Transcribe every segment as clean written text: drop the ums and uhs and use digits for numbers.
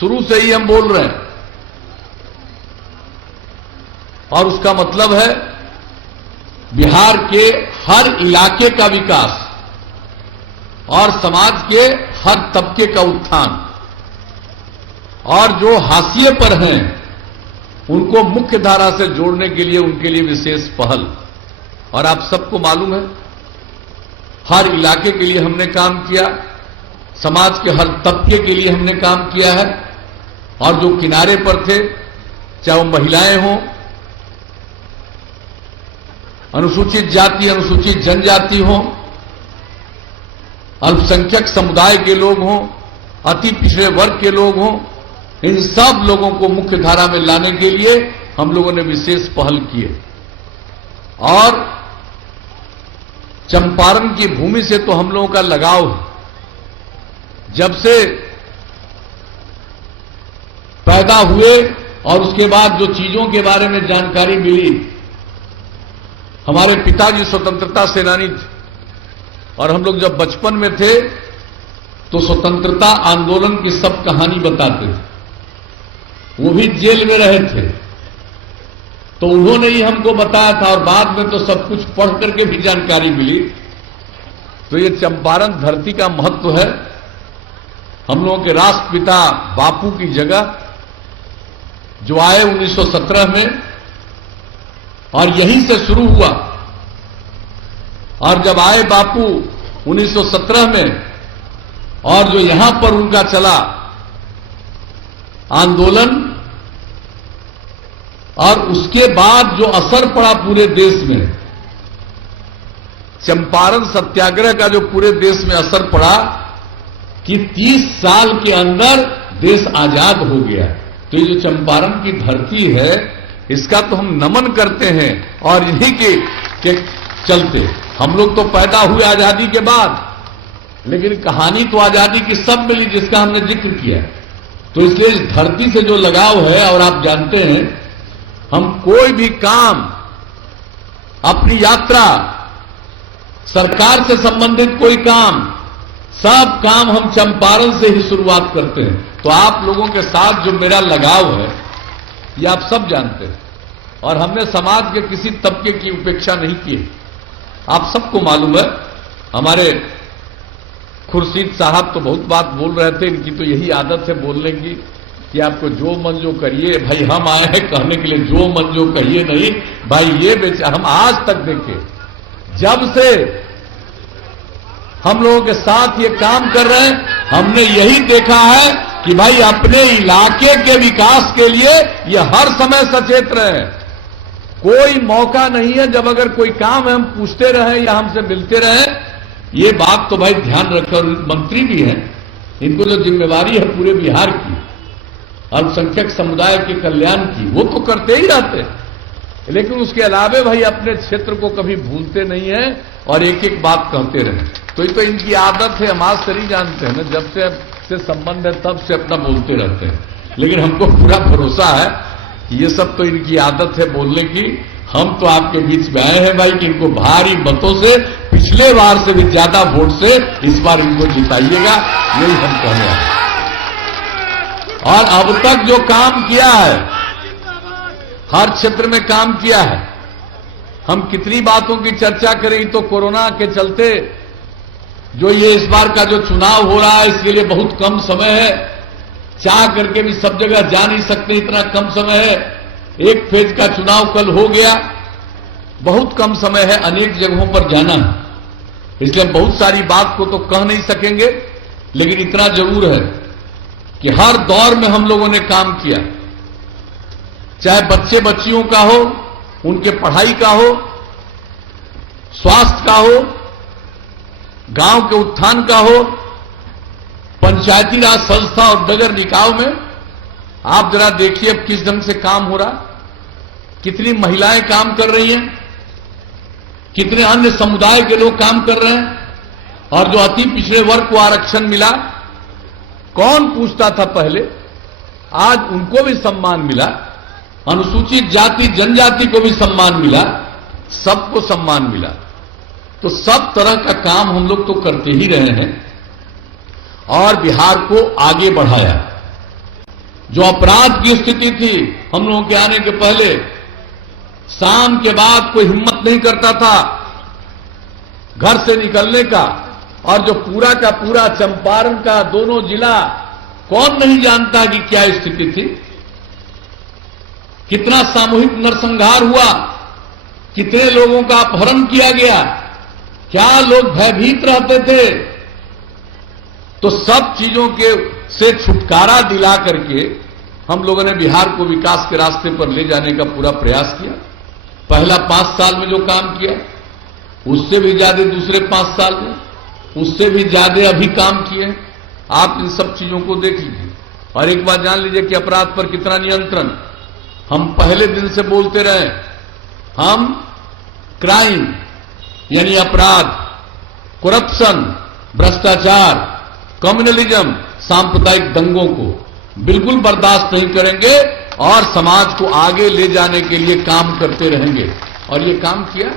शुरू से ही हम बोल रहे हैं, और उसका मतलब है बिहार के हर इलाके का विकास और समाज के हर तबके का उत्थान, और जो हाशिए पर हैं उनको मुख्य धारा से जोड़ने के लिए उनके लिए विशेष पहल। और आप सबको मालूम है, हर इलाके के लिए हमने काम किया, समाज के हर तबके के लिए हमने काम किया है, और जो किनारे पर थे, चाहे वो महिलाएं हों, अनुसूचित जाति अनुसूचित जनजाति हों, अल्पसंख्यक समुदाय के लोग हों, अति पिछड़े वर्ग के लोग हों, इन सब लोगों को मुख्य धारा में लाने के लिए हम लोगों ने विशेष पहल की है। और चंपारण की भूमि से तो हम लोगों का लगाव है। जब से पैदा हुए और उसके बाद जो चीजों के बारे में जानकारी मिली, हमारे पिताजी स्वतंत्रता सेनानी थे, और हम लोग जब बचपन में थे तो स्वतंत्रता आंदोलन की सब कहानी बताते थे। वो भी जेल में रहे थे, तो उन्होंने ही हमको बताया था, और बाद में तो सब कुछ पढ़ करके भी जानकारी मिली। तो ये चंपारण धरती का महत्व है। हम लोगों के राष्ट्रपिता बापू की जगह जो आए 1917 में, और यहीं से शुरू हुआ। और जब आए बापू 1917 में, और जो यहां पर उनका चला आंदोलन, और उसके बाद जो असर पड़ा पूरे देश में, चंपारण सत्याग्रह का जो पूरे देश में असर पड़ा कि 30 साल के अंदर देश आजाद हो गया। तो ये जो चंपारण की धरती है, इसका तो हम नमन करते हैं। और इन्हीं के चलते हम लोग तो पैदा हुए आजादी के बाद, लेकिन कहानी तो आजादी की सब मिली जिसका हमने जिक्र किया। तो इसलिए इस धरती से जो लगाव है, और आप जानते हैं हम कोई भी काम, अपनी यात्रा, सरकार से संबंधित कोई काम, सब काम हम चंपारण से ही शुरुआत करते हैं। तो आप लोगों के साथ जो मेरा लगाव है, ये आप सब जानते हैं, और हमने समाज के किसी तबके की उपेक्षा नहीं की। आप सबको मालूम है, हमारे खुर्शीद साहब तो बहुत बात बोल रहे थे, इनकी तो यही आदत है बोलने की कि आपको जो मन जो करिए। भाई हम आए हैं कहने के लिए जो मन जो कहिए नहीं। भाई ये बेचा हम आज तक देखे, जब से हम लोगों के साथ ये काम कर रहे हैं, हमने यही देखा है कि भाई अपने इलाके के विकास के लिए ये हर समय सचेत रहे। कोई मौका नहीं है जब अगर कोई काम है हम पूछते रहे या हमसे मिलते रहे। ये बात तो भाई ध्यान रखकर, मंत्री भी हैं, इनको जो जिम्मेवारी है पूरे बिहार की, अल्पसंख्यक समुदाय के कल्याण की, वो तो करते ही रहते हैं, लेकिन उसके अलावे भाई अपने क्षेत्र को कभी भूलते नहीं है और एक एक बात कहते रहे। तो ये तो इनकी आदत है, हम आज से नहीं जानते हैं ना, जब से संबंध है तब से अपना बोलते रहते हैं। लेकिन हमको पूरा भरोसा है कि ये सब तो इनकी आदत है बोलने की। हम तो आपके बीच में आए हैं भाई कि इनको भारी मतों से, पिछले बार से भी ज्यादा वोट से इस बार इनको जिताइएगा, यही हम कहने आए। और अब तक जो काम किया है, हर क्षेत्र में काम किया है। हम कितनी बातों की चर्चा करें, तो कोरोना के चलते जो ये इस बार का जो चुनाव हो रहा है, इसके लिए बहुत कम समय है। चाह करके भी सब जगह जा नहीं सकते, इतना कम समय है। एक फेज का चुनाव कल हो गया, बहुत कम समय है, अनेक जगहों पर जाना है, इसलिए हम बहुत सारी बात को तो कह नहीं सकेंगे। लेकिन इतना जरूर है कि हर दौर में हम लोगों ने काम किया, चाहे बच्चे बच्चियों का हो, उनके पढ़ाई का हो, स्वास्थ्य का हो, गांव के उत्थान का हो, पंचायती राज संस्था और नगर निकाय में। आप जरा देखिए अब किस ढंग से काम हो रहा, कितनी महिलाएं काम कर रही हैं, कितने अन्य समुदाय के लोग काम कर रहे हैं। और जो अति पिछड़े वर्ग को आरक्षण मिला, कौन पूछता था पहले, आज उनको भी सम्मान मिला। अनुसूचित जाति जनजाति को भी सम्मान मिला, सबको सम्मान मिला। तो सब तरह का काम हम लोग तो करते ही रहे हैं और बिहार को आगे बढ़ाया। जो अपराध की स्थिति थी हम लोगों के आने के पहले, शाम के बाद कोई हिम्मत नहीं करता था घर से निकलने का, और जो पूरा का पूरा चंपारण का दोनों जिला, कौन नहीं जानता कि क्या स्थिति थी, कितना सामूहिक नरसंहार हुआ, कितने लोगों का अपहरण किया गया, क्या लोग भयभीत रहते थे। तो सब चीजों के से छुटकारा दिला करके हम लोगों ने बिहार को विकास के रास्ते पर ले जाने का पूरा प्रयास किया। पहला 5 साल में जो काम किया, उससे भी ज्यादा दूसरे 5 साल में, उससे भी ज्यादा अभी काम किए। आप इन सब चीजों को देख लीजिए और एक बात जान लीजिए कि अपराध पर कितना नियंत्रण। हम पहले दिन से बोलते रहे, हम क्राइम यानी अपराध, करप्शन, भ्रष्टाचार, कम्युनलिज्म, सांप्रदायिक दंगों को बिल्कुल बर्दाश्त नहीं करेंगे और समाज को आगे ले जाने के लिए काम करते रहेंगे। और ये काम किया,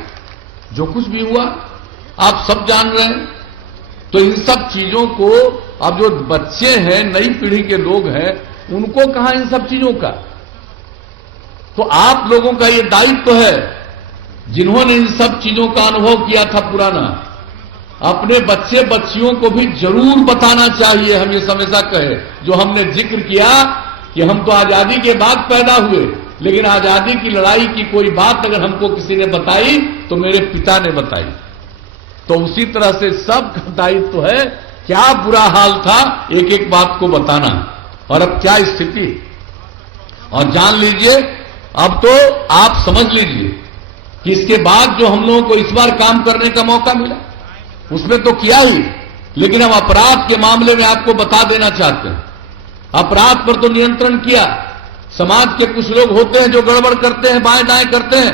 जो कुछ भी हुआ आप सब जान रहे हैं। तो इन सब चीजों को अब जो बच्चे हैं, नई पीढ़ी के लोग हैं, उनको कहां इन सब चीजों का। तो आप लोगों का ये दायित्व है, जिन्होंने इन सब चीजों का अनुभव किया था पुराना, अपने बच्चे बच्चियों को भी जरूर बताना चाहिए। हम ये हमेशा कहे, जो हमने जिक्र किया कि हम तो आजादी के बाद पैदा हुए, लेकिन आजादी की लड़ाई की कोई बात अगर हमको किसी ने बताई तो मेरे पिता ने बताई। तो उसी तरह से सबका दायित्व है, क्या बुरा हाल था एक एक बात को बताना, और अब क्या स्थिति। और जान लीजिए, अब तो आप समझ लीजिए कि इसके बाद जो हम लोगों को इस बार काम करने का मौका मिला, उसमें तो किया ही, लेकिन हम अपराध के मामले में आपको बता देना चाहते हैं। अपराध पर तो नियंत्रण किया। समाज के कुछ लोग होते हैं जो गड़बड़ करते हैं, बाएं दाएं करते हैं,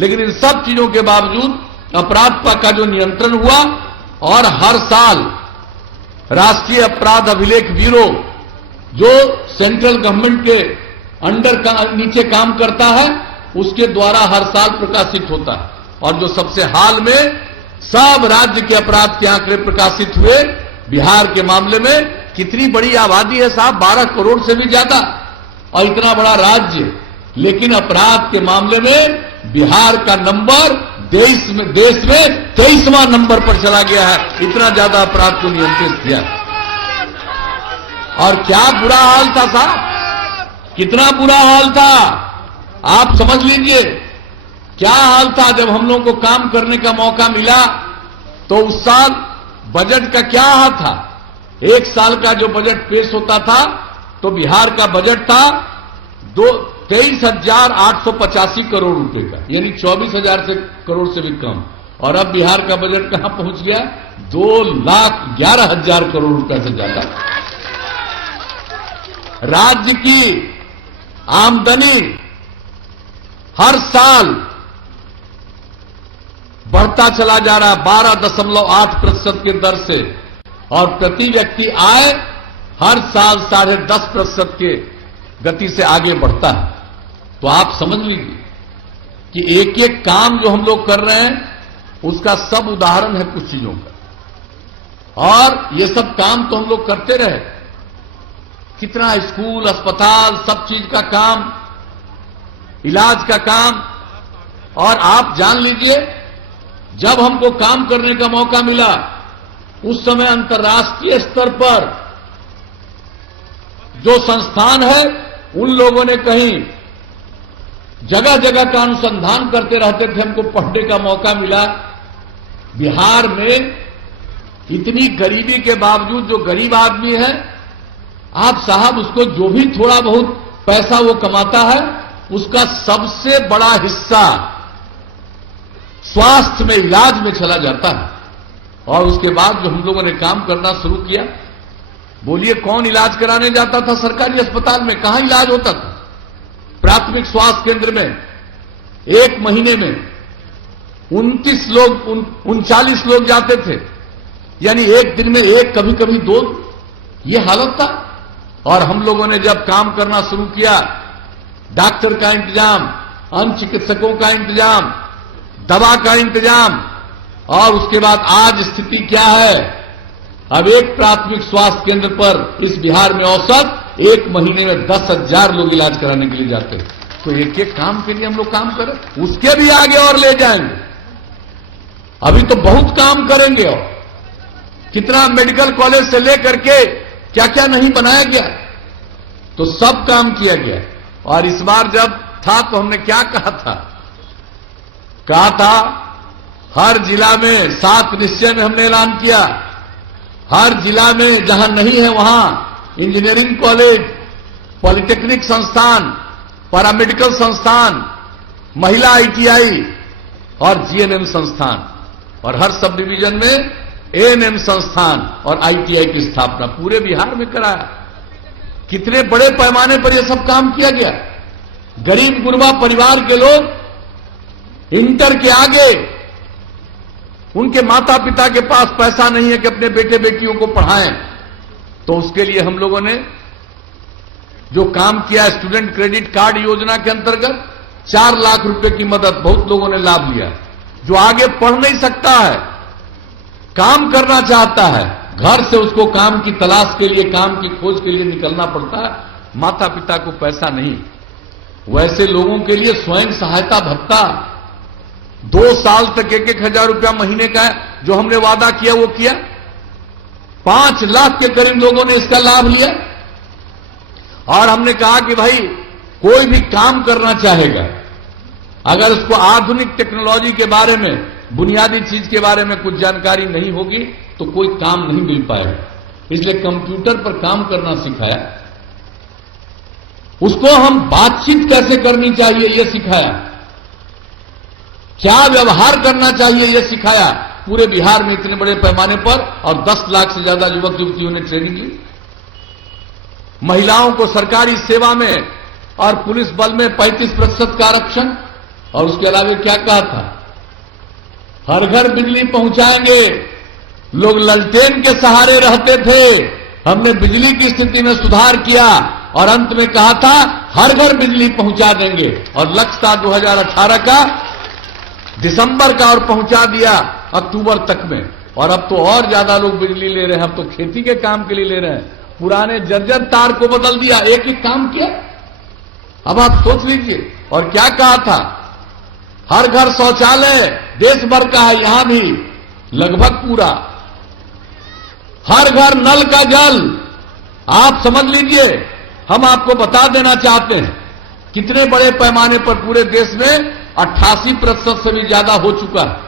लेकिन इन सब चीजों के बावजूद अपराध पर का जो नियंत्रण हुआ, और हर साल राष्ट्रीय अपराध अभिलेख ब्यूरो जो सेंट्रल गवर्नमेंट के अंडर का नीचे काम करता है, उसके द्वारा हर साल प्रकाशित होता है। और जो सबसे हाल में सब राज्य के अपराध के आंकड़े प्रकाशित हुए, बिहार के मामले में कितनी बड़ी आबादी है साहब, 12 करोड़ से भी ज्यादा, और इतना बड़ा राज्य, लेकिन अपराध के मामले में बिहार का नंबर देश में 23वां नंबर पर चला गया है। इतना ज्यादा अपराध को नियंत्रित किया। और क्या बुरा हाल था साहब, कितना बुरा हाल था, आप समझ लीजिए क्या हाल था। जब हम लोगों को काम करने का मौका मिला तो उस साल बजट का क्या हाल था। एक साल का जो बजट पेश होता था तो बिहार का बजट था 23,885 करोड़ रुपए का, यानी 24,000 करोड़ से भी कम। और अब बिहार का बजट कहां पहुंच गया, 2,11,000 करोड़ रुपए से ज्यादा। राज्य की आमदनी हर साल बढ़ता चला जा रहा है 12.8% की दर से, और प्रति व्यक्ति आय हर साल 10.5% के गति से आगे बढ़ता है। तो आप समझ लीजिए कि एक एक काम जो हम लोग कर रहे हैं उसका सब उदाहरण है कुछ चीजों का। और ये सब काम तो हम लोग करते रहे, कितना स्कूल, अस्पताल, सब चीज का काम, इलाज का काम। और आप जान लीजिए, जब हमको काम करने का मौका मिला उस समय अंतर्राष्ट्रीय स्तर पर जो संस्थान है उन लोगों ने कहीं जगह जगह का अनुसंधान करते रहते थे, हमको पढ़ने का मौका मिला। बिहार में इतनी गरीबी के बावजूद जो गरीब आदमी है, आप साहब उसको जो भी थोड़ा बहुत पैसा वो कमाता है, उसका सबसे बड़ा हिस्सा स्वास्थ्य में, इलाज में चला जाता है। और उसके बाद जो हम लोगों ने काम करना शुरू किया, बोलिए कौन इलाज कराने जाता था सरकारी अस्पताल में, कहां इलाज होता था। प्राथमिक स्वास्थ्य केंद्र में एक महीने में 39 लोग जाते थे, यानी एक दिन में एक, कभी कभी 2, ये हालत था। और हम लोगों ने जब काम करना शुरू किया, डॉक्टर का इंतजाम, अन्य चिकित्सकों का इंतजाम, दवा का इंतजाम, और उसके बाद आज स्थिति क्या है। अब एक प्राथमिक स्वास्थ्य केंद्र पर इस बिहार में औसत एक महीने में 10,000 लोग इलाज कराने के लिए जाते हैं। तो एक एक काम के लिए हम लोग काम करें, उसके भी आगे और ले जाएंगे। अभी तो बहुत काम करेंगे और कितना मेडिकल कॉलेज से लेकर के क्या क्या नहीं बनाया गया, तो सब काम किया गया। और इस बार जब था तो हमने क्या कहा था हर जिला में 7 निश्चय में हमने ऐलान किया, हर जिला में जहां नहीं है वहां इंजीनियरिंग कॉलेज, पॉलिटेक्निक संस्थान, पैरामेडिकल संस्थान, महिला आईटीआई और जीएनएम संस्थान, और हर सब डिवीजन में एएनएम संस्थान और आईटीआई की स्थापना पूरे बिहार में कराया। कितने बड़े पैमाने पर यह सब काम किया गया। गरीब गुरबा परिवार के लोग इंटर के आगे, उनके माता पिता के पास पैसा नहीं है कि अपने बेटे बेटियों को पढ़ाएं, तो उसके लिए हम लोगों ने जो काम किया, स्टूडेंट क्रेडिट कार्ड योजना के अंतर्गत 4 लाख रुपए की मदद बहुत लोगों ने लाभ लिया। जो आगे पढ़ नहीं सकता है, काम करना चाहता है, घर से उसको काम की तलाश के लिए, काम की खोज के लिए निकलना पड़ता है, माता पिता को पैसा नहीं, वैसे लोगों के लिए स्वयं सहायता भत्ता 2 साल तक 1,000 रुपया महीने का जो हमने वादा किया वो किया। 5 लाख के करीब लोगों ने इसका लाभ लिया। और हमने कहा कि भाई कोई भी काम करना चाहेगा, अगर उसको आधुनिक टेक्नोलॉजी के बारे में, बुनियादी चीज के बारे में कुछ जानकारी नहीं होगी तो कोई काम नहीं मिल पाएगा। इसलिए कंप्यूटर पर काम करना सिखाया, उसको हम बातचीत कैसे करनी चाहिए यह सिखाया, क्या व्यवहार करना चाहिए यह सिखाया। पूरे बिहार में इतने बड़े पैमाने पर, और 10 लाख से ज्यादा युवक युवतियों ने ट्रेनिंग ली। महिलाओं को सरकारी सेवा में और पुलिस बल में 35% का आरक्षण, और उसके अलावा क्या कहा था, हर घर बिजली पहुंचाएंगे। लोग ललटेन के सहारे रहते थे, हमने बिजली की स्थिति में सुधार किया और अंत में कहा था हर घर बिजली पहुंचा देंगे, और लक्ष्य था 2018 का दिसंबर का, और पहुंचा दिया अक्टूबर तक में। और अब तो और ज्यादा लोग बिजली ले रहे हैं, अब तो खेती के काम के लिए ले रहे हैं। पुराने जर्जर तार को बदल दिया, एक ही काम किया। अब आप सोच लीजिए। और क्या कहा था, हर घर शौचालय देश भर का है, यहां भी लगभग पूरा। हर घर नल का जल, आप समझ लीजिए। हम आपको बता देना चाहते हैं कितने बड़े पैमाने पर पूरे देश में 88% से भी ज्यादा हो चुका है।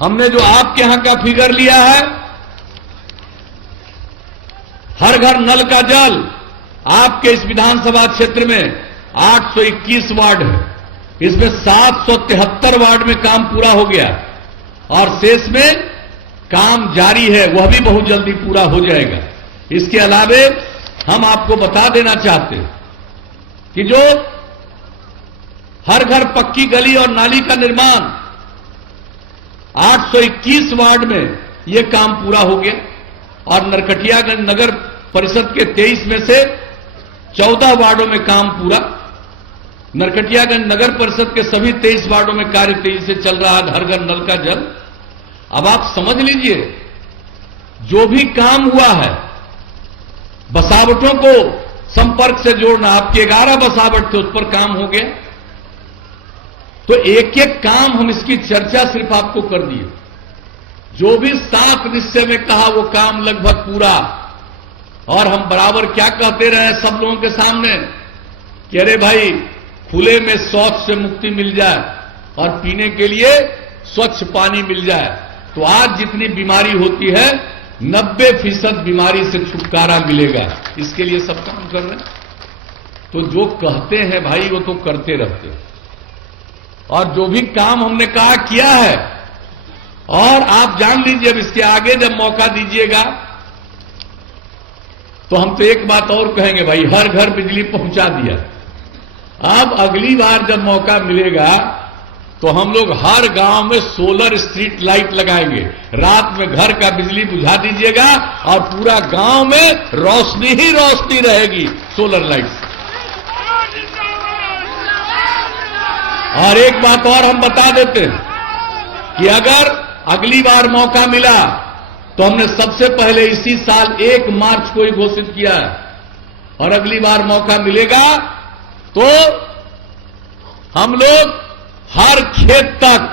हमने जो आपके यहां का फिगर लिया है, हर घर नल का जल, आपके इस विधानसभा क्षेत्र में 821 वार्ड है, इसमें 773 वार्ड में काम पूरा हो गया, और शेष में काम जारी है, वह भी बहुत जल्दी पूरा हो जाएगा। इसके अलावे हम आपको बता देना चाहते हैं कि जो हर घर पक्की गली और नाली का निर्माण 821 वार्ड में यह काम पूरा हो गया, और नरकटियागंज नगर परिषद के 23 में से 14 वार्डों में काम पूरा। नरकटियागंज नगर परिषद के सभी 23 वार्डों में कार्य तेजी से चल रहा है, हर घर नल का जल। अब आप समझ लीजिए, जो भी काम हुआ है, बसावटों को संपर्क से जोड़ना, आपके 11 बसावट थे, उस पर काम हो गया। तो एक एक काम हम इसकी चर्चा सिर्फ आपको कर दिए। जो भी 7 निश्चय में कहा वो काम लगभग पूरा। और हम बराबर क्या कहते रहे सब लोगों के सामने कि अरे भाई, खुले में शौच से मुक्ति मिल जाए और पीने के लिए स्वच्छ पानी मिल जाए, तो आज जितनी बीमारी होती है 90% बीमारी से छुटकारा मिलेगा। इसके लिए सब काम कर रहे हैं। तो जो कहते हैं भाई वो तो करते रहते हैं, और जो भी काम हमने कहा किया है। और आप जान लीजिए, अब इसके आगे जब मौका दीजिएगा तो हम तो एक बात और कहेंगे, भाई हर घर बिजली पहुंचा दिया। अब अगली बार जब मौका मिलेगा तो हम लोग हर गांव में सोलर स्ट्रीट लाइट लगाएंगे। रात में घर का बिजली बुझा दीजिएगा और पूरा गांव में रोशनी ही रोशनी रहेगी सोलर लाइट से। और एक बात और हम बता देते हैं कि अगर अगली बार मौका मिला तो हमने सबसे पहले इसी साल 1 मार्च को ही घोषित किया है और अगली बार मौका मिलेगा तो हम लोग हर खेत तक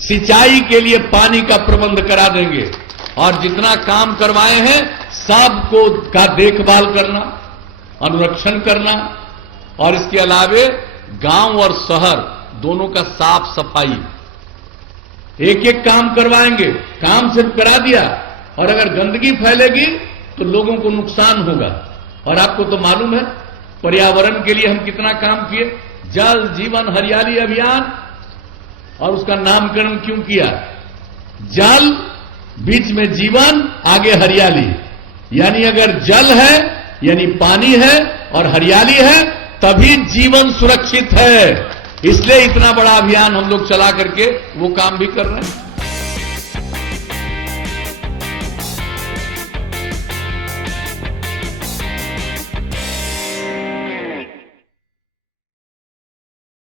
सिंचाई के लिए पानी का प्रबंध करा देंगे और जितना काम करवाए हैं सबको का देखभाल करना, अनुरक्षण करना और इसके अलावे गांव और शहर दोनों का साफ सफाई, एक एक काम करवाएंगे। काम सिर्फ करा दिया और अगर गंदगी फैलेगी तो लोगों को नुकसान होगा। और आपको तो मालूम है पर्यावरण के लिए हम कितना काम किए, जल जीवन हरियाली अभियान, और उसका नामकरण क्यों किया? जल, बीच में जीवन, आगे हरियाली। यानी अगर जल है यानी पानी है और हरियाली है तभी जीवन सुरक्षित है। इसलिए इतना बड़ा अभियान हम लोग चला करके वो काम भी कर रहे हैं।